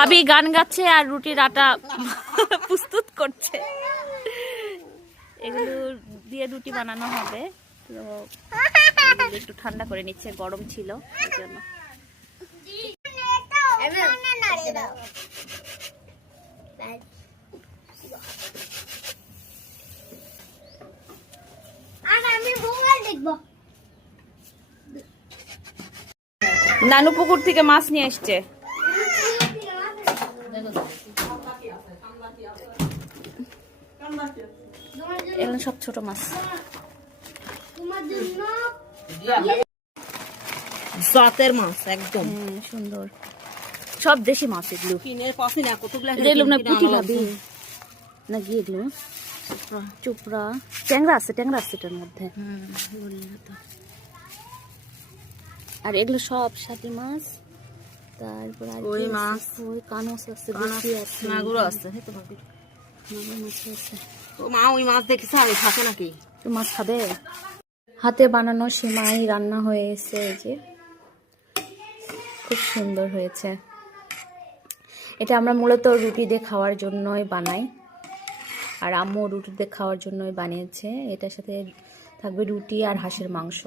ভাবি গান গাচ্ছে আর রুটির আটা প্রস্তুত করছে। এগুলো দিয়ে রুটি বানানো হবে। একটু ঠান্ডা করে নিচ্ছে, গরম ছিল নানু পুকুর থেকে মাছ নিয়ে এসছে। এগুলো সব ছোট মাছ। জাতের মাছ একদম। সুন্দর। সব দেশি মাছ এগুলো। না কতগুলা এগুলো না পুঁটি ভাবি। না কি এগুলো? চোপড়া। ট্যাংরা আছে ট্যাংরা আছে এটার মধ্যে। আর এগুলো সব সাথী মাছ। তারপর আর কই মাছ। ওই কানস আছে বেশি আছে। মাগুর আছে। এই তো ভাবি। মাগুর মাছ আছে। ও মা ওই মাছ দেখেছে? আমি থাকে নাকি? তো মাছ খাবে? হাতে বানানো সিমাই রান্না হয়েছে এই যে। খুব সুন্দর হয়েছে। এটা আমরা মূলত রুটি দিয়ে খাওয়ার জন্যই বানাই। আর আম্মু রুটি দিয়ে খাওয়ার জন্যই বানিয়েছে। এটার সাথে থাকবে রুটি আর হাঁসের মাংস।